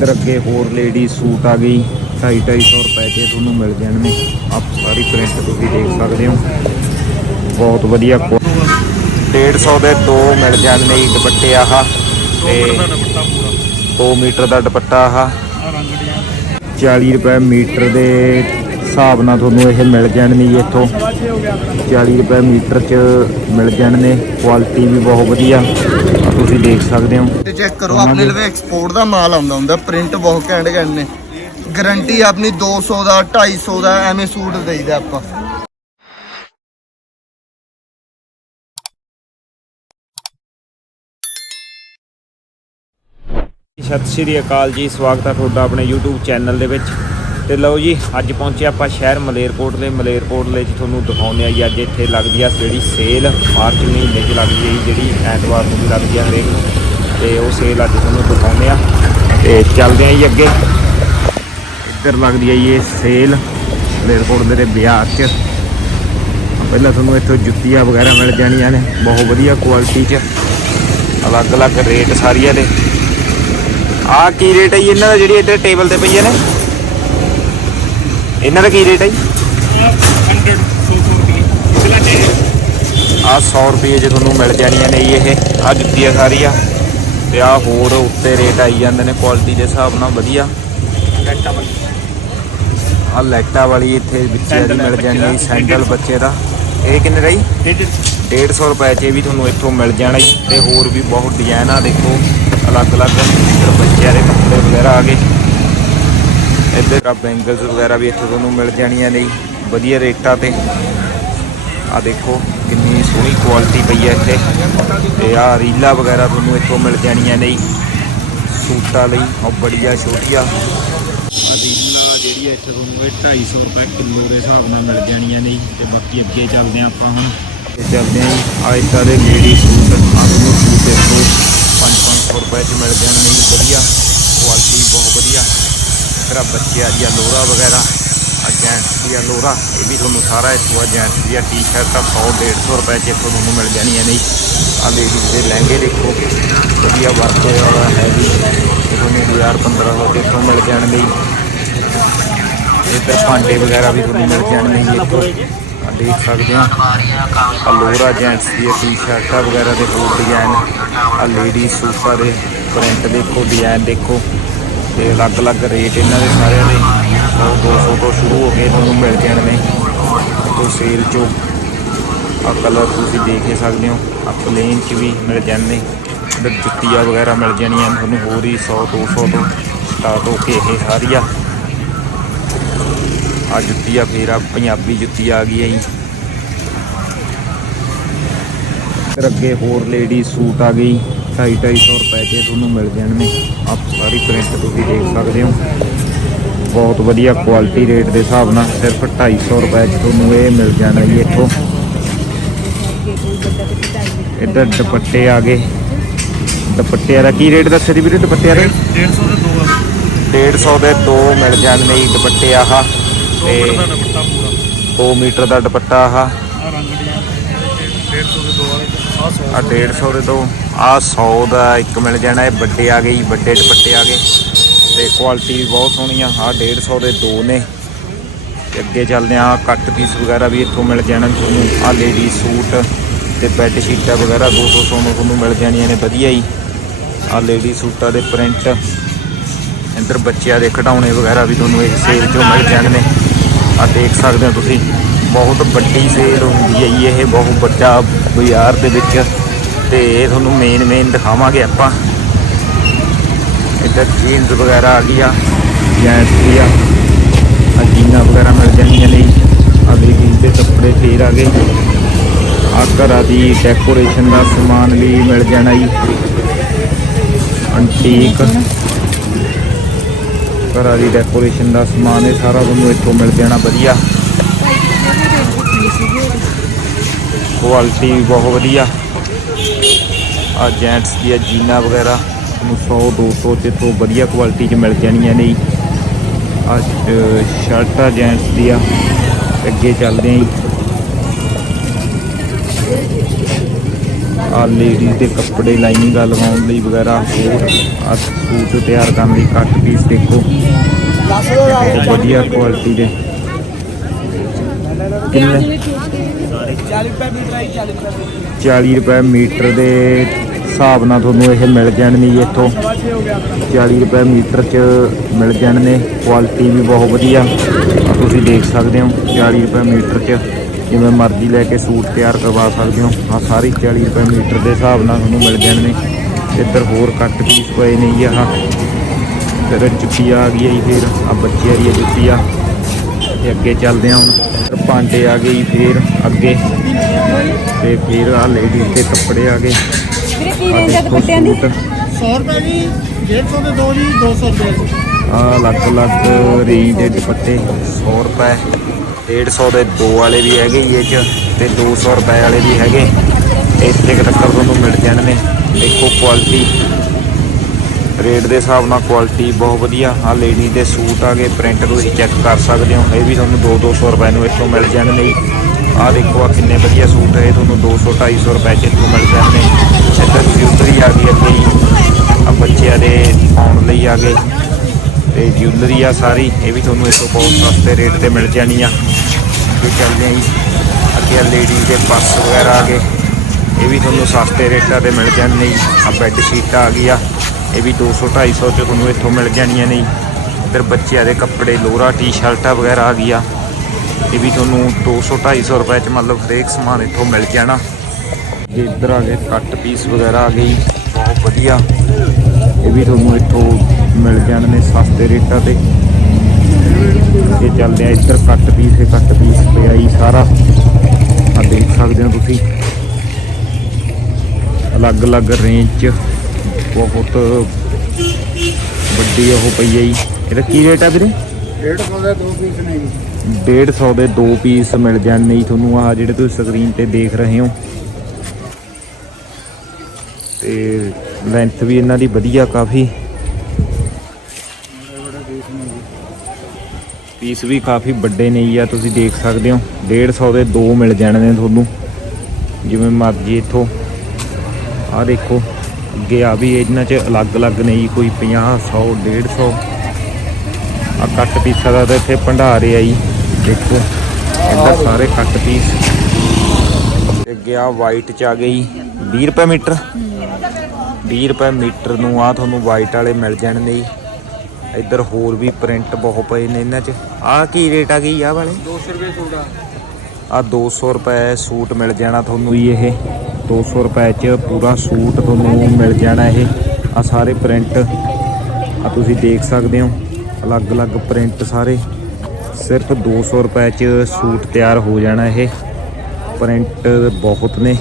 ਇੱਧਰ ਅੱਗੇ ਹੋਰ ਲੇਡੀ ਸੂਟ ਆ ਗਈ। 250 ਰੁਪਏ 'ਚ ਤੁਹਾਨੂੰ ਮਿਲ ਜਾਣਗੇ। ਆਪ ਸਾਰੀ ਪ੍ਰਿੰਟ ਤੁਸੀਂ ਦੇਖ ਸਕਦੇ ਹੋ। ਬਹੁਤ ਵਧੀਆ 150 ਦੇ ਦੋ ਮਿਲ ਜਾਣਗੇ ਜੀ ਦੁਪੱਟੇ ਆਹ। ਤੇ 2 ਮੀਟਰ ਦਾ ਦੁਪੱਟਾ ਆਹ। 40 ਰੁਪਏ ਮੀਟਰ ਦੇ ਹਿਸਾਬ ਨਾਲ ਤੁਹਾਨੂੰ ਇਹ ਮਿਲ ਜਾਣਗੇ ਜੀ ਇੱਥੋਂ 40 ਰੁਪਏ ਮੀਟਰ 'ਚ ਮਿਲ ਜਾਣਗੇ ਕੁਆਲਿਟੀ ਵੀ ਬਹੁਤ ਵਧੀਆ। ਤੁਸੀਂ ਦੇਖ ਸਕਦੇ ਹੋ। ਤੇ ਚੈੱਕ ਕਰੋ ਆਪਣੇ ਲਵੇ ਐਕਸਪੋਰਟ ਦਾ ਮਾਲ ਆਉਂਦਾ ਹੁੰਦਾ। ਪ੍ਰਿੰਟ ਬਹੁਤ ਘੈਂਟ ਘੈਂਟ ਨੇ। ਗਾਰੰਟੀ ਆਪਣੀ 200 ਦਾ 250 ਦਾ ਐਵੇਂ ਸੂਟ ਦੇਈਦਾ ਆਪਾਂ। ਸਤਿ ਸ਼੍ਰੀ ਅਕਾਲ ਜੀ। ਸਵਾਗਤ ਹੈ ਤੁਹਾਡਾ ਆਪਣੇ YouTube ਚੈਨਲ ਦੇ ਵਿੱਚ। ਤੇ ਲਓ ਜੀ ਅੱਜ ਪਹੁੰਚੇ ਆਪਾਂ ਸ਼ਹਿਰ ਮਲੇਰਕੋਟਲੇ ਮਲੇਰਕੋਟਲੇ 'ਚ ਤੁਹਾਨੂੰ ਦਿਖਾਉਂਦੇ ਆ ਜੀ ਅੱਜ ਇੱਥੇ ਲੱਗਦੀ ਆ ਜਿਹੜੀ ਸੇਲ ਮਾਰਚ ਮਹੀਨੇ 'ਚ ਲੱਗਦੀ ਹੈ ਜੀ, ਜਿਹੜੀ ਐਤਵਾਰ ਨੂੰ ਵੀ ਲੱਗਦੀ ਆ ਹਰੇਕ ਨੂੰ। ਤੇ ਉਹ ਸੇਲ ਅੱਜ ਤੁਹਾਨੂੰ ਦਿਖਾਉਂਦੇ ਆ ਤੇ ਚੱਲਦੇ ਆ ਜੀ ਅੱਗੇ। ਇੱਧਰ ਲੱਗਦੀ ਆ ਜੀ ਇਹ ਸੇਲ ਮਲੇਰਕੋਟਲੇ ਦੇ ਬਾਜ਼ਾਰ 'ਚ। ਪਹਿਲਾਂ ਤੁਹਾਨੂੰ ਇੱਥੋਂ ਜੁੱਤੀਆਂ ਵਗੈਰਾ ਮਿਲ ਜਾਣੀਆਂ ਨੇ ਬਹੁਤ ਵਧੀਆ ਕੁਆਲਿਟੀ 'ਚ। ਅਲੱਗ-ਅਲੱਗ ਰੇਟ ਸਾਰੀਆਂ ਦੇ। ਆਹ ਕੀ ਰੇਟ ਹੈ ਜੀ ਇਹਨਾਂ ਦਾ ਜਿਹੜੀ ਇੱਧਰ ਟੇਬਲ ਤੇ ਪਈਆਂ ਨੇ? ਇਹਨਾਂ ਦਾ ਕੀ ਰੇਟ ਹੈ ਜੀ? ਆ 100 ਰੁਪਏ ਜੇ ਤੁਹਾਨੂੰ ਮਿਲ ਜਾਣੀਆਂ ਨੇ ਜੀ ਇਹ। ਆ ਜੁੱਤੀਆਂ ਸਾਰੀਆਂ। ਤੇ ਆ ਹੋਰ ਉੱਤੇ ਰੇਟ ਆਈ ਜਾਂਦੇ ਨੇ ਕੁਆਲਿਟੀ ਦੇ ਹਿਸਾਬ ਨਾਲ ਵਧੀਆ। ਆ ਲੈਟਾ ਵਾਲੀ ਇੱਥੇ ਬੱਚਿਆਂ ਦੀ ਮਿਲ ਜਾਣੀ ਹੈ ਸੈਂਡਲ ਬੱਚੇ ਦਾ। ਇਹ ਕਿੰਨੇ ਜੀ? 150 ਰੁਪਏ 'ਚ ਇਹ ਵੀ ਤੁਹਾਨੂੰ ਇੱਥੋਂ ਮਿਲ ਜਾਣਾ ਜੀ। ਤੇ ਹੋਰ ਵੀ ਬਹੁਤ ਡਿਜ਼ਾਈਨ ਆ ਦੇਖੋ। ਅਲੱਗ-ਅਲੱਗ ਬੱਚਿਆਂ ਦੇ ਕੱਪੜੇ ਵਗੈਰਾ ਆ ਗਏ। ਇੱਧਰ ਆ ਬੈਂਗਲਸ ਵਗੈਰਾ ਵੀ ਇੱਥੇ ਤੁਹਾਨੂੰ ਮਿਲ ਜਾਣੀਆਂ ਨੇ ਵਧੀਆ ਰੇਟਾਂ ਤੇ। ਆ ਦੇਖੋ ਕਿੰਨੀ ਸੋਹਣੀ ਕੁਆਲਿਟੀ ਪਈ ਹੈ ਇੱਥੇ। ਤੇ ਆ ਰੀਲਾ ਵਗੈਰਾ ਤੁਹਾਨੂੰ ਇੱਥੋਂ ਮਿਲ ਜਾਣੀਆਂ ਨੇ। ਸੂਟਾਂ ਲਈ ਉਹ ਬੜੀਆਂ ਛੋਟੀਆਂ। ਰੀਲਾ ਜਿਹੜੀ ਹੈ ਇੱਥੇ ਤੁਹਾਨੂੰ ਇਹ 250 ਰੁਪਏ ਕਿਲੋ ਦੇ ਹਿਸਾਬ ਨਾਲ ਮਿਲ ਜਾਣੀਆਂ ਨੇ। ਜੀ ਤੇ ਬਾਕੀ ਅੱਗੇ ਚੱਲਦੇ ਹਾਂ ਆਪਾਂ ਹੁਣ। ਤੇ ਚੱਲਦੇ ਹਾਂ ਅੱਜ ਆ ਇੱਦਾਂ ਦੇ ਲੇਡੀ ਸੂਟ ਆ। ਤੁਹਾਨੂੰ ਸੂਟ ਦੇਖੋ 5-500 ਰੁਪਏ ਚ ਮਿਲ ਜਾਣਗੇ। ਜੀ ਵਧੀਆ ਕੁਆਲਿਟੀ ਬਹੁਤ ਵਧੀਆ। ਫਿਰ ਆ ਬੱਚਿਆਂ ਦੀਆਂ ਲੋਰਾ ਵਗੈਰਾ ਆ ਜੈਂਟਸ ਦੀਆਂ ਲੋਰਾ, ਇਹ ਵੀ ਤੁਹਾਨੂੰ ਸਾਰਾ ਇੱਥੋਂ ਆ ਜੈਂਟਸ ਦੀਆਂ ਟੀ-ਸ਼ਰਟਾਂ 100-150 ਰੁਪਏ ਚ ਇੱਥੋਂ ਤੁਹਾਨੂੰ ਮਿਲ ਜਾਣੀਆਂ ਨੇ ਆ ਲੇਡੀਜ਼ ਦੇ ਲਹਿੰਗੇ ਦੇਖੋ, ਵਧੀਆ ਵਰਕ ਹੋਇਆ ਹੋਇਆ ਹੈ ਵੀ ਇਹ ਤੁਹਾਨੂੰ 1000-1500 ਦੇ ਇੱਥੋਂ ਮਿਲ ਜਾਣਗੇ ਜੀ ਇੱਧਰ ਭਾਂਡੇ ਵਗੈਰਾ ਵੀ ਤੁਹਾਨੂੰ ਮਿਲ ਜਾਣਗੇ ਜੀ ਦੇਖ ਸਕਦੇ ਹੋ। ਆ ਲੋਰਾ ਜੈਂਟਸ ਦੀ ਟੀ-ਸ਼ਰਟਾਂ ਵਗੈਰਾ ਦੇ ਹੋਰ ਡਿਜ਼ਾਈਨ ਆ ਲੇਡੀ ਸੂਟਾਂ ਦੇ ਪ੍ਰਿੰਟ ਦੇਖੋ ਡਿਜ਼ਾਈਨ ਦੇਖੋ। ਤੇ ਅਲੱਗ-ਅਲੱਗ ਰੇਟ ਇਹਨਾਂ ਦੇ ਸਾਰਿਆਂ ਦੇ। 100 200 ਤੋਂ ਸ਼ੁਰੂ ਹੋ ਕੇ ਤੁਹਾਨੂੰ ਮਿਲ ਜਾਣਗੇ ਤੋਂ ਸੇਲ ਚੋਂ ਆ ਕਲਰ ਤੁਸੀਂ ਦੇਖ ਹੀ ਸਕਦੇ ਹੋ। ਆ ਪਲੇਨ ਚ ਵੀ ਮਿਲ ਜਾਂਦੇ ਇੱਧਰ ਜੁੱਤੀਆਂ ਵਗੈਰਾ ਮਿਲ ਜਾਣੀਆਂ ਤੁਹਾਨੂੰ, ਹੋਰ ਹੀ 100 200 ਤੋਂ ਸਟਾਰਟ ਹੋ ਕੇ ਇਹ ਸਾਰੀਆਂ। ਆ ਜੁੱਤੀ ਆ ਫੇਰ ਆ, ਪੰਜਾਬੀ ਜੁੱਤੀ ਆ ਗਈ ਹੈ ਜੀ। ਫਿਰ ਅੱਗੇ ਹੋਰ ਲੇਡੀ ਸੂਟ ਆ ਗਈ 250 ਰੁਪਏ 'ਚ ਤੁਹਾਨੂੰ ਮਿਲ ਜਾਣਗੇ। ਆਪ ਸਾਰੀ ਪ੍ਰਿੰਟ ਤੁਸੀਂ ਦੇਖ ਸਕਦੇ ਹੋ। ਬਹੁਤ ਵਧੀਆ ਕੁਆਲਿਟੀ ਰੇਟ ਦੇ ਹਿਸਾਬ ਨਾਲ ਸਿਰਫ 250 ਰੁਪਏ 'ਚ ਤੁਹਾਨੂੰ ਇਹ ਮਿਲ ਜਾਣਾ ਜੀ ਇੱਥੋਂ। ਇੱਧਰ ਦੁਪੱਟੇ ਆ ਗਏ। ਦੁਪੱਟਿਆਂ ਦਾ ਕੀ ਰੇਟ ਦੱਸਿਆ ਸੀ ਵੀਰੇ ਦੁਪੱਟਿਆਂ ਦਾ 150 ਦੇ ਦੋ ਆ। 150 ਦੇ ਦੋ ਮਿਲ ਜਾਣਗੇ ਜੀ ਦੁਪੱਟੇ ਆਹ। ਤੇ ਦਾ ਦੁਪੱਟਾ ਪੂਰਾ। 2 ਮੀਟਰ ਦਾ ਦੁਪੱਟਾ ਆਹ। ਆ ਰੰਗ ਡਿਜ਼ਾਈਨ 150 ਦੇ ਦੋ ਵਾਲੇ। ਆ 100 ਆ 150 ਦੇ ਦੋ। ਆ 100 ਦਾ ਇੱਕ ਮਿਲ ਜਾਣਾ, ਇਹ ਵੱਡੇ ਆ ਗਏ ਜੀ, ਵੱਡੇ ਦੁਪੱਟੇ ਆ ਗਏ। ਤੇ ਕੁਆਲਿਟੀ ਵੀ ਬਹੁਤ ਸੋਹਣੀ ਆ। ਆ 150 ਦੇ ਦੋ ਨੇ। ਤੇ ਅੱਗੇ ਚੱਲਦੇ ਆ ਕੱਟ ਪੀਸ ਵਗੈਰਾ ਵੀ ਇੱਥੋਂ ਮਿਲ ਜਾਣਾ ਤੁਹਾਨੂੰ। ਆ ਲੇਡੀ ਸੂਟ ਤੇ ਬੈੱਡ ਸ਼ੀਟਾਂ ਵਗੈਰਾ 200 ਨੂੰ ਤੁਹਾਨੂੰ ਮਿਲ ਜਾਣੀਆਂ ਨੇ, ਵਧੀਆ ਹੀ ਆ ਲੇਡੀ ਸੂਟਾਂ ਦੇ ਪ੍ਰਿੰਟ ਇੱਧਰ ਬੱਚਿਆਂ ਦੇ ਖਿਡੌਣੇ ਵਗੈਰਾ ਵੀ ਤੁਹਾਨੂੰ ਇਸ ਸੇਲ 'ਚੋਂ ਮਿਲ ਜਾਣਗੇ। ਆ ਦੇਖ ਸਕਦੇ ਹੋ ਤੁਸੀਂ। ਬਹੁਤ ਵੱਡੀ ਸੇਲ ਹੁੰਦੀ ਹੈ ਜੀ, ਇਹ ਬਹੁਤ ਵੱਡਾ ਬਾਜ਼ਾਰ ਦੇ ਵਿੱਚ। ਤੇ ਇਹ ਤੁਹਾਨੂੰ ਮੇਨ ਮੇਨ ਦਿਖਾਵਾਂਗੇ ਆਪਾਂ। ਇੱਧਰ ਜੀਨਸ ਵਗੈਰਾ ਆ ਗਈ ਆ ਜੈਂਟਸ ਦੀ ਆ ਜੀਨਾਂ ਵਗੈਰਾ ਮਿਲ ਜਾਂਦੀਆਂ ਨੇ। ਅਗਲੀ ਲੇਡੀਜ਼ ਦੇ ਕੱਪੜੇ ਫੇਰ ਆ ਗਏ। ਆ ਘਰਾਂ ਦੀ ਡੈਕੋਰੇਸ਼ਨ ਦਾ ਸਮਾਨ ਵੀ ਮਿਲ ਜਾਣਾ ਜੀ। ਅੰਟੀਕ ਘਰਾਂ ਦੀ ਡੈਕੋਰੇਸ਼ਨ ਦਾ ਸਮਾਨ ਇਹ ਸਾਰਾ ਤੁਹਾਨੂੰ ਇੱਥੋਂ ਮਿਲ ਜਾਣਾ, ਵਧੀਆ। ਕੁਆਲਿਟੀ ਵੀ ਬਹੁਤ ਵਧੀਆ। ਆ ਜੈਂਟਸ ਦੀਆਂ ਜੀਨਾਂ ਵਗੈਰਾ ਤੁਹਾਨੂੰ 100 200 ਚ ਤੋਂ ਵਧੀਆ ਕੁਆਲਿਟੀ ਚ ਮਿਲ ਜਾਣੀਆਂ ਨੇ ਆ ਸ਼ਰਟਾਂ ਜੈਂਟਸ ਦੀਆਂ ਅੱਗੇ ਚੱਲਦੇ ਆਂ ਆ ਲੇਡੀਜ਼ ਦੇ ਕੱਪੜੇ ਲਾਈਨਿੰਗ ਲਗਾਉਣ ਲਈ ਵਗੈਰਾ ਹੋਰ ਆ ਸੂਟ ਤਿਆਰ ਕਰਨ ਲਈ ਕੱਟ ਪੀਸ ਦੇਖੋ। ਬਹੁਤ ਵਧੀਆ ਕੁਆਲਿਟੀ ਦੇ। ਕਿੰਨੇ 40 ਰੁਪਏ ਮੀਟਰ ਦੇ ਹਿਸਾਬ ਨਾਲ ਤੁਹਾਨੂੰ ਇਹ ਮਿਲ ਜਾਣਗੇ ਜੀ ਇੱਥੋਂ। 40 ਰੁਪਏ ਮੀਟਰ 'ਚ ਮਿਲ ਜਾਣ ਨੇ ਕੁਆਲਿਟੀ ਵੀ ਬਹੁਤ ਵਧੀਆ। ਆਹ ਤੁਸੀਂ ਦੇਖ ਸਕਦੇ ਹੋ 40 ਰੁਪਏ ਮੀਟਰ 'ਚ ਜਿਵੇਂ ਮਰਜ਼ੀ ਲੈ ਕੇ ਸੂਟ ਤਿਆਰ ਕਰਵਾ ਸਕਦੇ ਹੋ। ਆ ਸਾਰੀ 40 ਰੁਪਏ ਮੀਟਰ ਦੇ ਹਿਸਾਬ ਨਾਲ ਤੁਹਾਨੂੰ ਮਿਲ ਜਾਣਗੇ। ਇੱਧਰ ਹੋਰ ਕੱਟ ਪੀਸ ਪਏ ਨੇ ਜੀ ਆਹ। ਫਿਰ ਜੁੱਤੀ ਆ ਗਈ ਹੈ ਜੀ ਫਿਰ। ਆ ਬੱਚੇ ਦੀ ਇਹ ਜੁੱਤੀ ਆ। ਤੇ ਅੱਗੇ ਚੱਲਦੇ ਹਾਂ ਹੁਣ। ਫਿਰ ਭਾਂਡੇ ਆ ਗਏ ਫਿਰ ਅੱਗੇ। ਤੇ ਫਿਰ ਆ ਲੇਡੀਜ਼ ਦੇ ਕੱਪੜੇ ਆ ਗਏ। ਵੀਰੇ ਕੀ ਰੇਂਜ ਦੇਖੋ ਦੁਪੱਟਿਆਂ ਦੀ? ਸੂਟ। 100 ਰੁਪਏ ਜੀ 150 ਦੇ ਦੋ ਜੀ 200 ਰੁਪਏ ਆ ਅਲੱਗ-ਅਲੱਗ ਰੇਂਜ ਦੇ ਦੁਪੱਟੇ 100 ਰੁਪਏ। 150 ਦੇ ਦੋ ਵਾਲੇ ਵੀ ਹੈਗੇ ਜੀ ਇਹ ਚ ਤੇ 200 ਰੁਪਏ ਵਾਲੇ ਵੀ ਹੈਗੇ। ਇੱਥੇ ਕੁ ਤੱਕ ਤੁਹਾਨੂੰ ਮਿਲ ਜਾਣਗੇ। ਦੇਖੋ ਕੁਆਲਿਟੀ ਰੇਟ ਦੇ ਹਿਸਾਬ ਨਾਲ ਕੁਆਲਿਟੀ ਬਹੁਤ ਵਧੀਆ। ਆ ਲੇਡੀ ਦੇ ਸੂਟ ਆ ਗਏ ਪ੍ਰਿੰਟ ਤੁਸੀਂ ਚੈੱਕ ਕਰ ਸਕਦੇ ਹੋ। ਇਹ ਵੀ ਤੁਹਾਨੂੰ 2-200 ਰੁਪਏ ਨੂੰ ਇੱਥੋਂ ਮਿਲ ਜਾਣਗੇ ਜੀ ਆ ਦੇਖੋ ਆ ਕਿੰਨੇ ਵਧੀਆ ਸੂਟ ਹੈ ਇਹ ਤੁਹਾਨੂੰ 200-250 ਰੁਪਏ ਚ ਇੱਥੋਂ ਮਿਲ ਜਾਣਗੇ ਇੱਧਰ ਜਿਊਲਰੀ ਆ ਗਈ ਅੱਗੇ ਜੀ ਆ ਬੱਚਿਆਂ ਦੇ ਪਾਉਣ ਲਈ ਆ ਗਏ। ਤੇ ਜਿਊਲਰੀ ਆ ਸਾਰੀ। ਇਹ ਵੀ ਤੁਹਾਨੂੰ ਇੱਥੋਂ ਬਹੁਤ ਸਸਤੇ ਰੇਟ ਤੇ ਮਿਲ ਜਾਣੀ ਆ। ਤੇ ਚੱਲਦੇ ਆ ਜੀ। ਅੱਗੇ ਆ ਲੇਡੀਜ਼ ਦੇ ਪਰਸ ਵਗੈਰਾ ਆ ਗਏ। ਇਹ ਵੀ ਤੁਹਾਨੂੰ ਸਸਤੇ ਰੇਟਾਂ ਤੇ ਮਿਲ ਜਾਣਗੇ ਜੀ ਆ ਬੈੱਡ ਸ਼ੀਟਾਂ ਆ ਗਈ ਆ। ਇਹ ਵੀ 200 250 ਚ ਤੁਹਾਨੂੰ ਇੱਥੋਂ ਮਿਲ ਜਾਣੀਆਂ ਨੇ। ਜੀ ਇੱਧਰ ਬੱਚਿਆਂ ਦੇ ਕੱਪੜੇ, ਲੋਰਾ, ਟੀ-ਸ਼ਰਟਾਂ ਵਗੈਰਾ ਆ ਗਈਆਂ। ਇਹ ਵੀ ਤੁਹਾਨੂੰ 200 250 ਰੁਪਏ ਚ ਮਤਲਬ ਹਰੇਕ ਸਮਾਨ ਇੱਥੋਂ ਮਿਲ ਜਾਣਾ। ਤੇ ਇੱਧਰ ਆ ਗਏ, ਕੱਟ ਪੀਸ ਵਗੈਰਾ ਆ ਗਈ ਬਹੁਤ ਵਧੀਆ। ਇਹ ਵੀ ਤੁਹਾਨੂੰ ਇੱਥੋਂ ਮਿਲ ਜਾਣਗੇ ਸਸਤੇ ਰੇਟਾਂ ਤੇ। ਇਹ ਚੱਲਦੇ ਆ ਇੱਧਰ ਕੱਟ ਪੀਸ ਤੇ ਕੱਟ ਪੀਸ ਪਿਆ ਜੀ ਸਾਰਾ। ਆ ਦੇਖ ਸਕਦੇ ਹੋ ਤੁਸੀਂ। ਅਲੱਗ-ਅਲੱਗ ਰੇਂਜ ਚ। ਬਹੁਤ ਵੱਡੀ ਉਹ ਪਈ ਹੈ ਜੀ। ਇਹਦਾ ਕੀ ਰੇਟ ਆ ਵੀਰੇ? 150 ਦੇ ਦੋ ਪੀਸ ਨੇ ਜੀ। 150 ਦੇ ਦੋ ਪੀਸ ਮਿਲ ਜਾਣੇ ਜੀ ਤੁਹਾਨੂੰ ਆਹ ਜਿਹੜੇ ਤੁਸੀਂ ਸਕਰੀਨ ਤੇ ਦੇਖ ਰਹੇ ਹੋ। ਤੇ ਲੈਂਥ ਵੀ ਇਹਨਾਂ ਦੀ ਵਧੀਆ ਕਾਫੀ। ਪੀਸ ਵੀ ਕਾਫੀ ਵੱਡੇ ਨੇ ਜੀ ਆ ਤੁਸੀਂ ਦੇਖ ਸਕਦੇ ਹੋ। 150 ਦੇ ਦੋ ਮਿਲ ਜਾਣੇ ਨੇ ਤੁਹਾਨੂੰ। ਜਿਵੇਂ ਮਰਜ਼ੀ ਇੱਥੋਂ। ਆਹ ਦੇਖੋ। ਅੱਗੇ ਆ ਵੀ ਇਹਨਾਂ 'ਚ ਅਲੱਗ-ਅਲੱਗ ਨੇ ਜੀ ਕੋਈ 50 100 150 ਆ ਕੱਟ ਪੀਸਾਂ ਦਾ ਤਾਂ ਇੱਥੇ ਭੰਡਾਰ ਆ ਜੀ ਦੇਖੋ। ਇੱਧਰ ਸਾਰੇ ਕੱਟ ਪੀਸ ਤੇ ਗਿਆ ਵਾਈਟ ਚ ਆ ਗਈ 20 ਰੁਪਏ ਮੀਟਰ। 20 ਰੁਪਏ ਮੀਟਰ ਨੂੰ ਆ ਤੁਹਾਨੂੰ ਵਾਈਟ ਵਾਲੇ ਮਿਲ ਜਾਣਗੇ ਜੀ। ਇੱਧਰ ਹੋਰ ਵੀ ਪ੍ਰਿੰਟ ਬਹੁਤ ਪਏ ਨੇ ਇਹਨਾਂ 'ਚ। ਆ ਕੀ ਰੇਟ ਆ ਗਈ ਆ ਵਾਲੇ? 200 ਰੁਪਏ ਸੂਟ ਆ। ਆ 200 ਰੁਪਏ ਸੂਟ ਮਿਲ ਜਾਣਾ ਤੁਹਾਨੂੰ ਜੀ ਇਹ। 200 ਰੁਪਏ 'ਚ ਪੂਰਾ ਸੂਟ ਤੁਹਾਨੂੰ ਮਿਲ ਜਾਣਾ ਇਹ। ਆ ਸਾਰੇ ਪ੍ਰਿੰਟ ਆ ਤੁਸੀਂ ਦੇਖ ਸਕਦੇ ਹੋ। ਅਲੱਗ-ਅਲੱਗ ਪ੍ਰਿੰਟ ਸਾਰੇ। ਸਿਰਫ 200 ਰੁਪਏ 'ਚ ਸੂਟ ਤਿਆਰ ਹੋ ਜਾਣਾ ਇਹ। ਪ੍ਰਿੰਟ ਬਹੁਤ ਨੇ।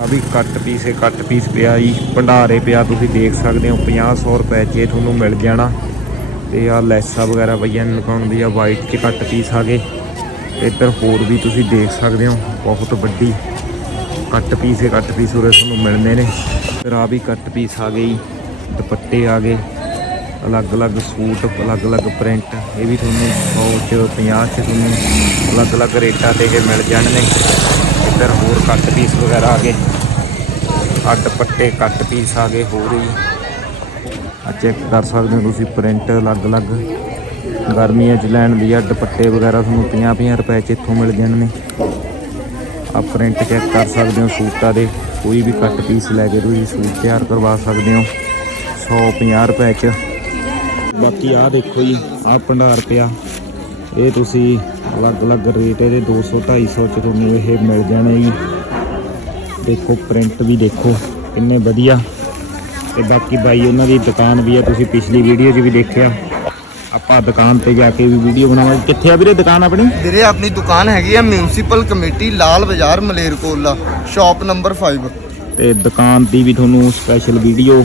ਆ ਵੀ ਕੱਟ ਪੀਸ ਇਹ ਕੱਟ ਪੀਸ ਪਿਆ ਜੀ। ਭੰਡਾਰੇ ਪਿਆ, ਤੁਸੀਂ ਦੇਖ ਸਕਦੇ ਹੋ। 50 100 ਰੁਪਏ 'ਚ ਇਹ ਤੁਹਾਨੂੰ ਮਿਲ ਜਾਣਾ। ਤੇ ਆ ਲੈਸਾਂ ਵਗੈਰਾ ਪਈਆਂ ਨੇ ਲਗਾਉਣ ਦੀ ਆ ਵਾਈਟ 'ਚ ਕੱਟ ਪੀਸ ਆ ਗਏ। ਇੱਧਰ ਹੋਰ ਵੀ ਤੁਸੀਂ ਦੇਖ ਸਕਦੇ ਹੋ। ਬਹੁਤ ਵੱਡੀ। ਕੱਟ ਪੀਸ ਕੱਟ ਪੀਸ ਉਰੇ ਤੁਹਾਨੂੰ ਮਿਲਣੇ ਨੇ। ਫਿਰ ਆ ਵੀ ਕੱਟ ਪੀਸ ਆ ਗਈ, ਦੁਪੱਟੇ ਆ ਗਏ, ਅਲੱਗ-ਅਲੱਗ ਸੂਟ, ਅਲੱਗ-ਅਲੱਗ ਪ੍ਰਿੰਟ ਇਹ ਵੀ ਤੁਹਾਨੂੰ 100 ਚ 50 ਚ ਤੁਹਾਨੂੰ ਅਲੱਗ-ਅਲੱਗ ਰੇਟਾਂ ਤੇ ਇਹ ਮਿਲ ਜਾਣਗੇ। ਇੱਧਰ ਹੋਰ ਕੱਟ ਪੀਸ ਵਗੈਰਾ ਆ ਗਏ। ਆ ਦੁਪੱਟੇ ਕੱਟ ਪੀਸ ਆ ਗਏ ਹੋਰ ਹੀ ਆ ਚੈੱਕ ਕਰ ਸਕਦੇ ਹੋ ਤੁਸੀਂ ਪ੍ਰਿੰਟ ਅਲੱਗ-ਅਲੱਗ। ਗਰਮੀਆਂ 'ਚ ਲੈਣ ਲਈ ਆ, ਦੁਪੱਟੇ ਵਗੈਰਾ ਤੁਹਾਨੂੰ 50-50 ਰੁਪਏ 'ਚ ਇੱਥੋਂ ਮਿਲ ਜਾਣਗੇ। ਆ ਪ੍ਰਿੰਟ ਚੈੱਕ ਕਰ ਸਕਦੇ ਹੋ, ਸੂਟਾਂ ਦੇ ਕੋਈ ਵੀ ਕੱਟ ਪੀਸ ਲੈ ਕੇ ਤੁਸੀਂ ਸੂਟ ਤਿਆਰ ਕਰਵਾ ਸਕਦੇ ਹੋ। 150 ਰੁਪਏ 'ਚ। ਬਾਕੀ ਆ ਦੇਖੋ ਜੀ ਆ ਭੰਡਾਰ ਪਿਆ। ਇਹ ਤੁਸੀਂ ਅਲੱਗ-ਅਲੱਗ ਰੇਟ ਇਹਦੇ 200 250 ਚ ਤੁਹਾਨੂੰ ਇਹ ਮਿਲ ਜਾਣੇ ਜੀ। ਦੇਖੋ ਪ੍ਰਿੰਟ ਵੀ ਦੇਖੋ, ਕਿੰਨੇ ਵਧੀਆ। ਤੇ ਬਾਕੀ ਬਾਈ, ਉਹਨਾਂ ਦੀ ਦੁਕਾਨ ਵੀ ਆ, ਤੁਸੀਂ ਪਿਛਲੀ ਵੀਡੀਓ 'ਚ ਵੀ ਦੇਖਿਆ। ਆਪਾਂ ਦੁਕਾਨ ਤੇ ਜਾ ਕੇ ਵੀ ਵੀਡੀਓ ਬਣਾਵਾਂਗੇ। ਕਿੱਥੇ ਆ ਵੀਰੇ ਦੁਕਾਨ ਆਪਣੀ? ਵੀਰੇ ਆਪਣੀ ਦੁਕਾਨ ਹੈਗੀ ਆ ਮਿਊਨਿਸਪਲ ਕਮੇਟੀ ਲਾਲ ਬਾਜ਼ਾਰ ਮਲੇਰਕੋਟਲਾ ਸ਼ਾਪ ਨੰਬਰ 5 ਤੇ ਦੁਕਾਨ ਦੀ ਵੀ ਤੁਹਾਨੂੰ ਸਪੈਸ਼ਲ ਵੀਡੀਓ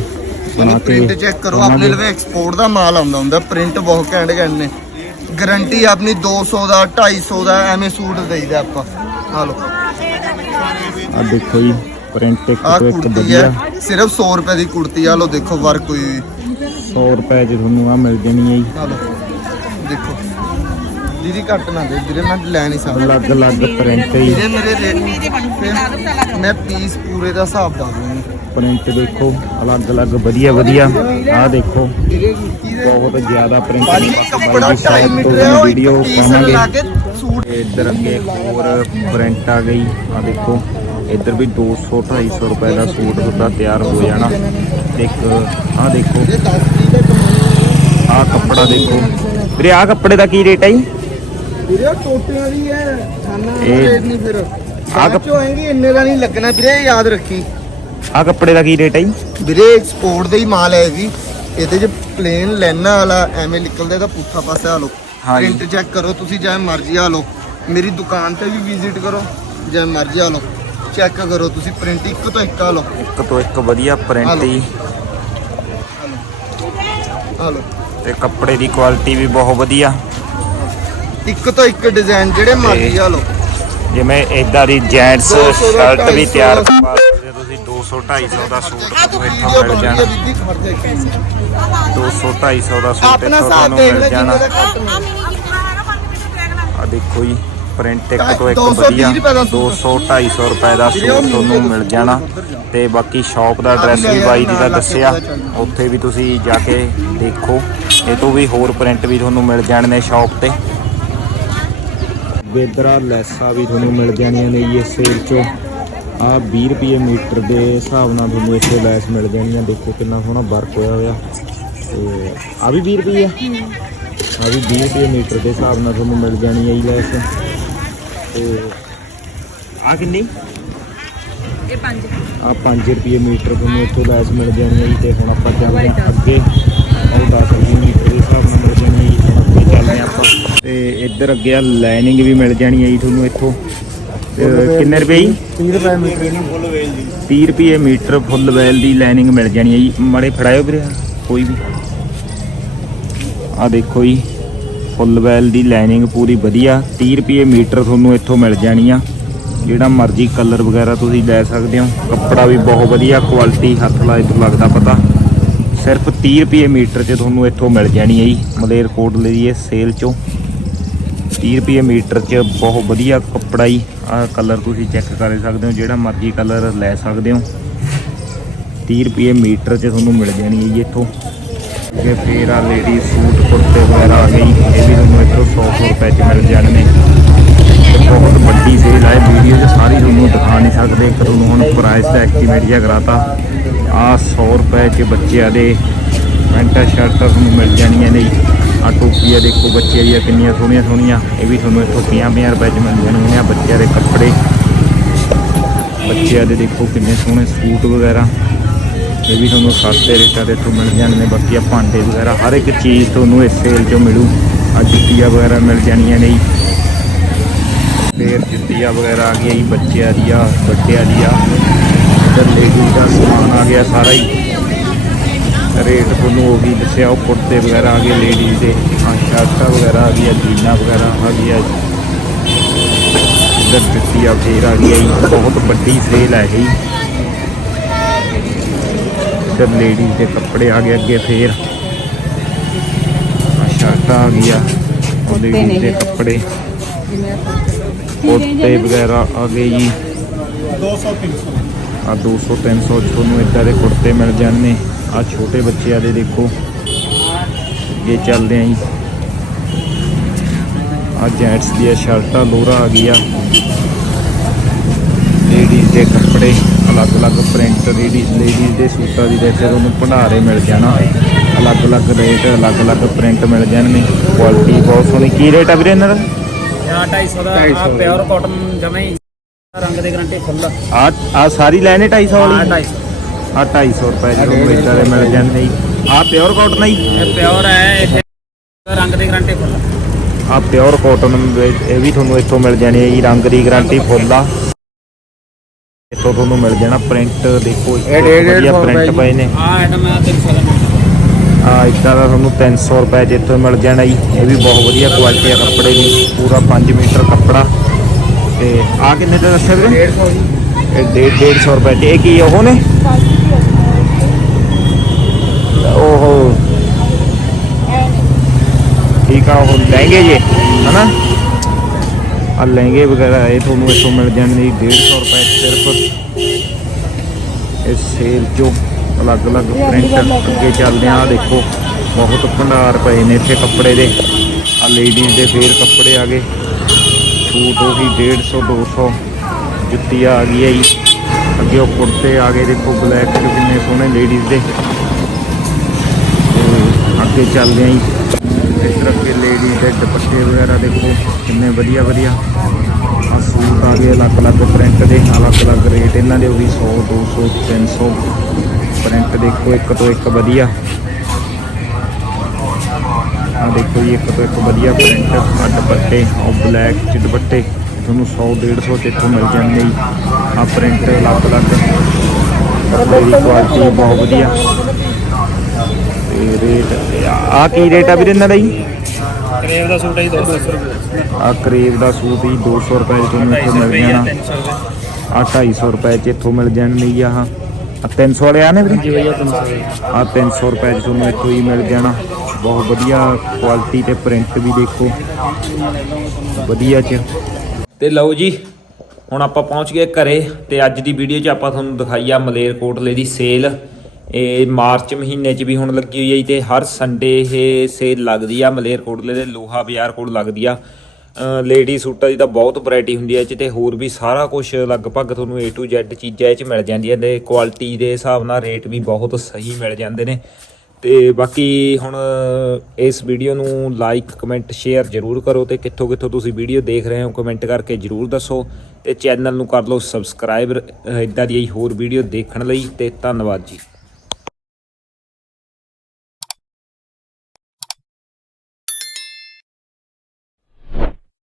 ਬਣਾ ਕੇ ਪ੍ਰਿੰਟ ਚੈੱਕ ਕਰੋ। ਆਪਣੇ ਲਵੇ ਐਕਸਪੋਰਟ ਦਾ ਮਾਲ ਆਉਂਦਾ ਹੁੰਦਾ ਪ੍ਰਿੰਟ ਬਹੁਤ ਘੈਂਟ ਘੈਂਟ ਨੇ। ਗਾਰੰਟੀ ਆਪਣੀ 200 ਦਾ 250 ਦਾ ਐਵੇਂ ਸੂਟ ਦੇਈਦਾ ਆਪਾਂ। ਆ ਲਓ। ਆ ਦੇਖੋ ਜੀ ਪ੍ਰਿੰਟ ਇੱਕ ਤੋਂ ਇੱਕ ਵਧੀਆ। ਸਿਰਫ 100 ਰੁਪਏ ਦੀ ਕੁੜਤੀ ਆ ਲਓ ਦੇਖੋ ਵਰਕ ਹੋਈ ਹੋਈ। 100 ਰੁਪਏ 'ਚ ਤੁਹਾਨੂੰ ਆ ਮਿਲ ਜਾਣੀ ਹੈ ਜੀ। ਆ ਲਓ ਦੇਖੋ। ਦੀਦੀ ਘੱਟ ਨਾ ਦੇ ਵੀਰੇ ਮੈਂ ਲੈ ਨਹੀਂ ਸਕਦਾ। ਅਲੱਗ ਅਲੱਗ ਪ੍ਰਿੰਟ ਹੀ ਵੀਰੇ ਮੇਰੇ ਰੇਟ ਮੈਂ ਪੀਸ ਪੂਰੇ ਦਾ ਹਿਸਾਬ ਦੱਸ ਦਿੰਦਾ ਪ੍ਰਿੰਟ ਦੇਖੋ ਅਲੱਗ ਅਲੱਗ ਵਧੀਆ ਵਧੀਆ। ਆਹ ਦੇਖੋ ਬਹੁਤ ਜ਼ਿਆਦਾ ਪ੍ਰਿੰਟ ਬਾਈ ਕੱਪੜਾ 2.5 ਮੀਟਰ ਹੈ ਉਹ ਵੀਡੀਓ ਪਾਵਾਂਗੇ। ਇੱਧਰ ਅੱਗੇ ਹੋਰ ਪ੍ਰਿੰਟ ਆ ਗਈ। ਆ ਦੇਖੋ ਇੱਧਰ ਵੀ 200 250 ਰੁਪਏ ਦਾ ਸੂਟ ਤੁਹਾਡਾ ਤਿਆਰ ਹੋ ਜਾਣਾ। ਤੇ ਇੱਕ ਆ ਦੇਖੋ ਇਹ 10 ਤਰੀਕ ਦਾ ਕੰਮ ਆ ਕੱਪੜਾ ਦੇਖੋ। ਵੀਰੇ ਆ ਕੱਪੜੇ ਦਾ ਕੀ ਰੇਟ ਹੈ ਜੀ? ਵੀਰੇ ਉਹ ਟੋਟਿਆਂ ਦੀ ਹੈ ਖਾਣਾ ਇਹ- ਰੇਟ ਨਹੀਂ ਫਿਰ। ਆਹ ਆਹ ਚੋ ਆਏਗੀ ਇੰਨੇ ਦਾ ਨਹੀਂ ਲੱਗਣਾ ਵੀਰੇ ਇਹ ਯਾਦ ਰੱਖੀ। ਆ ਕੱਪੜੇ ਦਾ ਕੀ ਰੇਟ ਹੈ ਜੀ? ਵੀਰੇ ਸਪੋਰਟ ਦਾ ਹੀ ਮਾਲ ਹੈ ਜੀ ਇਹਦੇ 'ਚ ਪਲੇਨ ਲੈਣਾ ਵਾਲਾ ਐਵੇਂ ਨਿਕਲਦਾ ਇਹਦਾ ਪੁੱਠਾ ਪਾਸਾ ਆ ਲੋ ਹਾਂਜੀ। ਪ੍ਰਿੰਟ ਚੈੱਕ ਕਰੋ ਤੁਸੀਂ ਚਾਹੇ ਮਰਜ਼ੀ ਆ ਲੋ ਮੇਰੀ ਦੁਕਾਨ ਤੇ ਵੀ ਵਿਜ਼ਿਟ ਕਰੋ ਜਿਵੇਂ ਮਰਜ਼ੀ ਆ ਲੋ ਚੈੱਕ ਕਰੋ ਤੁਸੀਂ ਪ੍ਰਿੰਟ ਇੱਕ ਤੋਂ ਇੱਕ ਆ ਲੋ ਇੱਕ ਤੋਂ ਇੱਕ ਵਧੀਆ ਪ੍ਰਿੰਟ ਹੀ। ਆ ਲੋ ਤੇ ਕੱਪੜੇ ਦੀ ਕੁਆਲਿਟੀ ਵੀ ਬਹੁਤ ਵਧੀਆ। ਇੱਕ ਤੋਂ ਇੱਕ ਡਿਜ਼ਾਈਨ ਜਿਹੜੇ ਮਰਜ਼ੀ ਆ ਲੋ ਜਿਵੇਂ ਇਦਾਂ ਦੀ ਜੈਂਟਸ 200 ਦਾ, ਸ਼ਰਟ ਵੀ 250 ਤਿਆਰ। ਕਰਵਾ ਸਕਦੇ ਤੁਸੀਂ 200 250 ਦਾ ਸੂਟ ਤੁਹਾਨੂੰ ਇੱਥੋਂ ਮਿਲ ਜਾਣਾ। ਬੀਬੀ ਖੜ ਜਾ ਇੱਕ ਮਿੰਟ। 200 250 ਦਾ ਸੂਟ ਆਪਣਾ ਇੱਥੋਂ ਤੁਹਾਨੂੰ ਮਿਲ ਜਾਣਾ। ਆ ਦੇਖੋ ਜੀ। ਪ੍ਰਿੰਟ ਇੱਕ ਤੋਂ ਇੱਕ 220 ਵਧੀਆ ਰੁਪਏ ਦਾ ਸੂਟ। 200 250 ਰੁਪਏ ਦਾ ਸੂਟ ਤੁਹਾਨੂੰ ਮਿਲ ਜਾਣਾ। ਤੇ ਬਾਕੀ ਸ਼ਾਪ ਦਾ ਐਡਰੈਸ ਵੀ ਬਾਈ ਜੀ ਦਾ ਦੱਸਿਆ। ਉੱਥੇ ਵੀ ਤੁਸੀਂ ਜਾ ਕੇ ਦੇਖੋ। ਇਹ ਤੋਂ ਵੀ ਹੋਰ ਪ੍ਰਿੰਟ ਵੀ ਤੁਹਾਨੂੰ ਮਿਲ ਜਾਣਗੇ ਸ਼ਾਪ ਤੇ। ਬੇਦਰਾ ਲੈਸਾਂ ਵੀ ਤੁਹਾਨੂੰ ਮਿਲ ਜਾਣੀਆਂ ਨੇ ਜੀ ਇਸ ਸੇਲ ਚੋਂ। ਆ 20 ਰੁਪਏ ਮੀਟਰ ਦੇ ਹਿਸਾਬ ਨਾਲ ਤੁਹਾਨੂੰ ਇੱਥੇ ਲੈਸ ਮਿਲ ਜਾਣੀਆਂ। ਦੇਖੋ ਕਿੰਨਾ ਸੋਹਣਾ ਵਰਕ ਹੋਇਆ ਹੋਇਆ। ਤੇ ਆ ਵੀ 20 ਰੁਪਏ ਆ। ਆ ਵੀ 20 ਰੁਪਏ ਮੀਟਰ ਦੇ ਹਿਸਾਬ ਨਾਲ ਤੁਹਾਨੂੰ ਮਿਲ ਜਾਣੀ ਹੈ ਜੀ ਲੈਸ। ਤੇ ਆ ਕਿੰਨੀ? ਇਹ ਪੰਜ। ਆ 5 ਰੁਪਏ ਮੀਟਰ ਤੁਹਾਨੂੰ ਇੱਥੋਂ ਲੈਸ ਮਿਲ ਜਾਣੀ ਹੈ ਜੀ ਤੇ ਹੁਣ ਆਪਾਂ ਚੱਲਦੇ ਹਾਂ ਅੱਗੇ। ਉਹ 10 ਰੁਪਏ ਮੀਟਰ ਦੇ ਹਿਸਾਬ ਨਾਲ ਮਿਲ ਜਾਣੀ ਹੈ ਜੀ ਹੁਣ ਅੱਗੇ ਚੱਲਦੇ ਹਾਂ ਆਪਾਂ। ਤੇ ਇੱਧਰ ਅੱਗੇ ਆ ਲਾਈਨਿੰਗ ਵੀ ਮਿਲ ਜਾਣੀ ਹੈ ਜੀ ਤੁਹਾਨੂੰ ਇੱਥੋਂ। ਕਿੰਨੇ ਰੁਪਏ ਜੀ? 30 ਰੁਪਏ ਮੀਟਰ ਦੀ। ਫੁੱਲ ਵੇਲ ਦੀ। 30 ਰੁਪਏ ਮੀਟਰ ਫੁੱਲ ਵੈਲ ਦੀ ਲਾਈਨਿੰਗ ਮਿਲ ਜਾਣੀ ਹੈ ਜੀ। ਮੜੇ ਫੜਾਇਓ ਵੀਰੇ ਕੋਈ ਵੀ। ਆ ਦੇਖੋ ਜੀ। ਫੁੱਲ ਵੈਲ ਦੀ ਲਾਈਨਿੰਗ ਪੂਰੀ ਵਧੀਆ 30 ਰੁਪਏ ਮੀਟਰ ਤੁਹਾਨੂੰ ਇੱਥੋਂ ਮਿਲ ਜਾਣੀ ਆ ਜਿਹੜਾ ਮਰਜ਼ੀ ਕਲਰ ਵਗੈਰਾ ਤੁਸੀਂ ਲੈ ਸਕਦੇ ਹੋ। ਕੱਪੜਾ ਵੀ ਬਹੁਤ ਵਧੀਆ ਕੁਆਲਿਟੀ ਹੱਥ ਲਾਏ ਤੋਂ ਲੱਗਦਾ ਪਤਾ। ਸਿਰਫ 30 ਰੁਪਏ ਮੀਟਰ 'ਚ ਤੁਹਾਨੂੰ ਇੱਥੋਂ ਮਿਲ ਜਾਣੀ ਹੈ ਜੀ ਮਲੇਰਕੋਟਲੇ ਦੀ ਇਹ ਸੇਲ 'ਚੋਂ। 30 ਰੁਪਏ ਮੀਟਰ 'ਚ ਬਹੁਤ ਵਧੀਆ ਕੱਪੜਾ ਜੀ। ਆ ਕਲਰ ਤੁਸੀਂ ਚੈੱਕ ਕਰ ਸਕਦੇ ਹੋ, ਜਿਹੜਾ ਮਰਜ਼ੀ ਕਲਰ ਲੈ ਸਕਦੇ ਹੋ। 30 ਰੁਪਏ ਮੀਟਰ 'ਚ ਤੁਹਾਨੂੰ ਮਿਲ ਜਾਣੀ ਹੈ ਜੀ ਇੱਥੋਂ। ਤੇ ਫੇਰ ਆ ਲੇਡੀ ਸੂਟ, ਕੁੜਤੇ ਵਗੈਰਾ ਆ ਗਈ ਇਹ ਵੀ ਤੁਹਾਨੂੰ ਇੱਥੋਂ 100 ਰੁਪਏ 'ਚ ਮਿਲ ਜਾਣਗੇ ਤੇ ਬਹੁਤ ਵੱਡੀ ਸੇਲ ਹੈ ਵੀਡੀਓ 'ਚ ਸਾਰੀ ਤੁਹਾਨੂੰ ਦਿਖਾ ਨਹੀਂ ਸਕਦੇ। ਇੱਕ ਤੁਹਾਨੂੰ ਹੁਣ ਪ੍ਰਾਈਸ ਦਾ ਐਕਟੀਵੇਟ ਜਿਹਾ ਕਰਾਤਾ। ਆ 100 ਰੁਪਏ 'ਚ ਬੱਚਿਆਂ ਦੇ ਪੈਂਟਾਂ, ਸ਼ਰਟਾਂ ਤੁਹਾਨੂੰ ਮਿਲ ਜਾਣੀਆਂ ਨੇ ਆ ਟੋਪੀਆਂ ਦੇਖੋ ਬੱਚਿਆਂ ਦੀਆਂ ਕਿੰਨੀਆਂ ਸੋਹਣੀਆਂ ਸੋਹਣੀਆਂ। ਇਹ ਵੀ ਤੁਹਾਨੂੰ ਇੱਥੋਂ 50 ਰੁਪਏ 'ਚ ਮਿਲ ਜਾਣਗੀਆਂ ਬੱਚਿਆਂ ਦੇ ਕੱਪੜੇ। ਬੱਚਿਆਂ ਦੇ ਦੇਖੋ ਕਿੰਨੇ ਸੋਹਣੇ ਸੂਟ ਵਗੈਰਾ। ਇਹ ਵੀ ਤੁਹਾਨੂੰ ਸਸਤੇ ਰੇਟਾਂ ਦੇ ਇੱਥੋਂ ਮਿਲ ਜਾਣਗੇ, ਬਾਕੀ ਆ ਭਾਂਡੇ ਵਗੈਰਾ, ਹਰ ਇੱਕ ਚੀਜ਼ ਤੁਹਾਨੂੰ ਇਸ ਸੇਲ 'ਚੋਂ ਮਿਲੂ। ਆ ਜੁੱਤੀਆਂ ਵਗੈਰਾ ਮਿਲ ਜਾਣੀਆਂ ਨੇ ਜੀ। ਫੇਰ ਜੁੱਤੀਆਂ ਵਗੈਰਾ ਆ ਗਈਆਂ ਜੀ, ਬੱਚਿਆਂ ਦੀਆਂ, ਵੱਡਿਆਂ ਦੀਆਂ। ਇੱਧਰ ਲੇਡੀਜ਼ ਦਾ ਸਮਾਨ ਆ ਗਿਆ ਸਾਰਾ ਹੀ। ਰੇਟ ਤੁਹਾਨੂੰ ਉਹ ਵੀ ਦੱਸਿਆ, ਉਹ ਕੁੜਤੇ ਵਗੈਰਾ ਆ ਗਏ ਲੇਡੀਜ਼ ਦੇ। ਹਾਂ, ਸ਼ਰਟਾਂ ਵਗੈਰਾ ਆ ਗਈਆਂ, ਜੀਨਾਂ ਵਗੈਰਾ ਆ ਗਈਆਂ। ਇੱਧਰ ਜੁੱਤੀਆਂ ਫੇਰ ਆ ਗਈਆਂ ਜੀ, ਬਹੁਤ ਵੱਡੀ ਸੇਲ ਹੈ ਇਹ ਇੱਧਰ ਲੇਡੀਜ਼ ਦੇ ਕੱਪੜੇ ਆ ਗਏ ਅੱਗੇ ਫੇਰ। ਆ ਸ਼ਰਟਾਂ ਆ ਗਈਆਂ ਉਹ ਲੇਡੀਜ਼ ਦੇ ਕੱਪੜੇ। ਕੁੜਤੇ ਵਗੈਰਾ ਆ ਗਏ ਜੀ। 200 300 ਆ 200 300 'ਚ ਤੁਹਾਨੂੰ ਇਦਾਂ ਦੇ ਕੁੜਤੇ ਮਿਲ ਜਾਂਦੇ ਆ ਛੋਟੇ ਬੱਚਿਆਂ ਦੇ ਦੇਖੋ। ਇਹ ਚੱਲਦੇ ਆ ਜੀ। ਆ ਜੈਂਟਸ ਦੀਆਂ ਸ਼ਰਟਾਂ ਲੋਰਾ ਆ ਗਈਆਂ। ਲੇਡੀਜ਼ ਦੇ ਕੱਪੜੇ। ਅਲੱਗ-ਅਲੱਗ ਪ੍ਰਿੰਟ ਲੇਡੀਜ਼ ਲੇਡੀਜ਼ ਦੇ ਸੂਟਾਂ ਦੀ ਦੇਖਿਆ ਤੁਹਾਨੂੰ ਭੰਡਾਰੇ ਮਿਲ ਜਾਣਾ ਅਲੱਗ-ਅਲੱਗ ਰੇਟ ਅਲੱਗ-ਅਲੱਗ ਪ੍ਰਿੰਟ ਮਿਲ ਜਾਣਗੇ। ਕੁਆਲਿਟੀ ਬਹੁਤ ਸੋਹਣੀ। ਕੀ ਰੇਟ ਆ ਵੀਰੇ ਇਹਨਾਂ ਦਾ? ਆ 250 ਦਾ ਆ ਪਿਓਰ ਕਾਟਨ ਜਮੇ ਰੰਗ ਦੇ ਗਰੰਟੀ ਫੁੱਲ ਆ। ਆ ਆ ਸਾਰੀ ਲੈਣੇ 250 ਵਾਲੀ? 250 ਆ 250 ਰੁਪਏ ਦੇ ਇਦਾਂ ਦੇ ਮਿਲ ਜਾਂਦੇ ਜੀ। ਆ ਪਿਓਰ ਕਾਟਨ ਹੈ ਜੀ? ਇਹ ਪਿਓਰ ਹੈ ਇਹ ਰੰਗ ਦੀ ਗਰੰਟੀ ਫੁੱਲ ਆ। ਪਿਓਰ ਕਾਟਨ ਇਹ ਵੀ ਤੁਹਾਨੂੰ ਇੱਥੋਂ ਮਿਲ ਜਾਣੀ ਹੈ ਜੀ। ਰੰਗ ਦੀ ਗਾਰੰਟੀ ਫੁੱਲ ਆ। ਇੱਥੋਂ ਤੁਹਾਨੂੰ ਮਿਲ ਜਾਣਾ ਪ੍ਰਿੰਟ ਦੇਖੋ ਡੇਢ ਵਧੀਆ ਪ੍ਰਿੰਟ। ਪਏ ਨੇ। ਆ ਆਈਟਮ ਆ 300 ਦਾ ਆ ਇੱਦਾਂ ਦਾ ਤੁਹਾਨੂੰ 300 ਰੁਪਏ ਇੱਥੋਂ ਮਿਲ ਜਾਣਾ ਜੀ। ਇਹ ਵੀ ਬਹੁਤ ਵਧੀਆ ਕੁਆਲਿਟੀ ਆ ਕੱਪੜੇ ਦੀ ਪੂਰਾ 5 ਮੀਟਰ ਕੱਪੜਾ। ਤੇ ਆ ਕਿੰਨੇ ਦਾ ਦੱਸਿਆ ਵੀਰੇ? 150 ਜੀ। ਇਹ ਡੇਢ 150 ਰੁਪਏ ਚ। ਇਹ ਕੀ ਉਹ ਨੇ? ਓਹੋ। ਠੀਕ ਇੱਕ ਆਹ ਉਹ ਲਹਿੰਗੇ ਜੇ ਹਨਾ? ਆ ਲਹਿੰਗੇ ਵਗੈਰਾ ਇਹ ਤੁਹਾਨੂੰ ਇੱਥੋਂ ਮਿਲ ਜਾਣਗੇ 150 ਰੁਪਏ ਸਿਰਫ। ਇਸ ਸੇਲ ਚੋਂ ਅਲੱਗ-ਅਲੱਗ ਪ੍ਰਿੰਟ ਅੱਗੇ ਚੱਲਦੇ ਆ, ਆਹ ਦੇਖੋ, ਬਹੁਤ ਭੰਡਾਰ ਪਏ ਨੇ ਇੱਥੇ ਕੱਪੜੇ ਦੇ। ਆ ਲੇਡੀਜ਼ ਦੇ ਫੇਰ ਕੱਪੜੇ ਆ ਗਏ। ਸੂਟ ਉਹੀ 150 200 ਜੁੱਤੀ ਆ ਗਈ ਹੈ ਜੀ। ਅੱਗੇ ਉਹ ਕੁੜਤੇ ਆ ਗਏ, ਦੇਖੋ ਬਲੈਕ ਚ ਕਿੰਨੇ ਸੋਹਣੇ ਲੇਡੀਜ਼ ਦੇ। ਅੱਗੇ ਚੱਲਦੇ ਆਂ ਜੀ। ਇੱਧਰ ਅੱਗੇ ਲੇਡੀਜ਼ ਦੇ ਦੁਪੱਟੇ ਵਗੈਰਾ ਦੇਖੋ, ਕਿੰਨੇ ਵਧੀਆ ਵਧੀਆ। ਆ ਸੂਟ ਆ ਗਏ ਅਲੱਗ-ਅਲੱਗ ਪ੍ਰਿੰਟ ਦੇ ਅਲੱਗ-ਅਲੱਗ ਰੇਟ ਇਹਨਾਂ ਦੇ, ਉਹ ਵੀ 100 200 300 ਪ੍ਰਿੰਟ ਦੇਖੋ, ਇੱਕ ਤੋਂ ਇੱਕ ਵਧੀਆ। ਆ ਦੇਖੋ ਜੀ, ਇੱਕ ਤੋਂ ਇੱਕ ਵਧੀਆ ਪ੍ਰਿੰਟ ਆ ਦੁਪੱਟੇ ਉਹ ਬਲੈਕ ਚ ਦੁਪੱਟੇ। ਤੁਹਾਨੂੰ 100 150 ਚ ਇੱਥੋਂ ਮਿਲ ਜਾਂਦੇ ਜੀ। ਆ ਪ੍ਰਿੰਟ ਅਲੱਗ-ਅਲੱਗ ਕੱਪੜੇ ਦੀ ਕੁਆਲਿਟੀ ਬਹੁਤ ਵਧੀਆ। ਤੇ ਰੇਟ ਆ ਕੀ ਰੇਟ ਆ ਵੀਰੇ ਇਹਨਾਂ ਦਾ ਜੀ? ਕਰੇਵ ਦਾ ਸੂਟ ਹੈ ਜੀ 200 ਰੁਪਏ। ਆ ਕਰੇਵ ਦਾ ਸੂਟ ਹੀ 200 ਰੁਪਏ 'ਚ ਤੁਹਾਨੂੰ ਇੱਥੋਂ ਮਿਲ ਜਾਣਾ। ਆ 250 ਰੁਪਏ 'ਚ ਇੱਥੋਂ ਮਿਲ ਜਾਣਗੇ ਆਹ। ਆ 300 ਵਾਲੇ ਆ ਨੇ ਵੀਰੇ? ਜੀ ਭਈਆ 300 ਰੁਪਏ ਆ 300 ਰੁਪਏ 'ਚ ਤੁਹਾਨੂੰ ਇੱਥੋਂ ਹੀ ਮਿਲ ਜਾਣਾ। ਬਹੁਤ ਵਧੀਆ ਕੁਆਲਿਟੀ ਤੇ ਪ੍ਰਿੰਟ ਵੀ ਦੇਖੋ। ਵਧੀਆ 'ਚ। ਤੇ ਲਓ ਜੀ ਹੁਣ ਆਪਾਂ ਪਹੁੰਚ ਗਏ ਘਰੇ ਤੇ ਅੱਜ ਦੀ ਵੀਡੀਓ 'ਚ ਆਪਾਂ ਤੁਹਾਨੂੰ ਦਿਖਾਈ ਆ ਮਲੇਰਕੋਟਲੇ ਦੀ ਸੇਲ ਇਹ ਮਾਰਚ ਮਹੀਨੇ 'ਚ ਵੀ ਹੁਣ ਲੱਗੀ ਹੋਈ ਹੈ ਜੀ ਤੇ ਹਰ ਸੰਡੇ ਇਹ ਸੇਲ ਲੱਗਦੀ ਆ ਮਲੇਰਕੋਟਲੇ ਦੇ, ਲੋਹਾ ਬਾਜ਼ਾਰ ਕੋਲ ਲੱਗਦੀ ਆ। ਲੇਡੀ ਸੂਟਾਂ ਦੀ ਤਾਂ ਬਹੁਤ ਵੈਰਾਈਟੀ ਹੁੰਦੀ ਹੈ ਇਹ 'ਚ ਤੇ ਹੋਰ ਵੀ ਸਾਰਾ ਕੁਝ ਲਗਭਗ ਤੁਹਾਨੂੰ A to Z ਚੀਜ਼ਾਂ ਇਹ 'ਚ ਮਿਲ ਜਾਂਦੀਆਂ ਨੇ ਕੁਆਲਿਟੀ ਦੇ ਹਿਸਾਬ ਨਾਲ ਰੇਟ ਵੀ ਬਹੁਤ ਸਹੀ ਮਿਲ ਜਾਂਦੇ ਨੇ। ਤੇ ਬਾਕੀ ਹੁਣ ਇਸ ਵੀਡੀਓ ਨੂੰ ਲਾਈਕ ਕਮੈਂਟ ਸ਼ੇਅਰ ਜਰੂਰ ਕਰੋ ਤੇ ਕਿੱਥੋਂ ਕਿੱਥੋਂ ਤੁਸੀਂ ਵੀਡੀਓ ਦੇਖ ਰਹੇ ਹੋ ਕਮੈਂਟ ਕਰਕੇ ਜਰੂਰ ਦੱਸੋ। ਤੇ ਚੈਨਲ ਨੂੰ ਕਰ ਲਓ ਸਬਸਕ੍ਰਾਈਬ ਇਦਾਂ ਦੀ ਹੋਰ ਵੀਡੀਓ ਦੇਖਣ ਲਈ ਤੇ ਧੰਨਵਾਦ ਜੀ।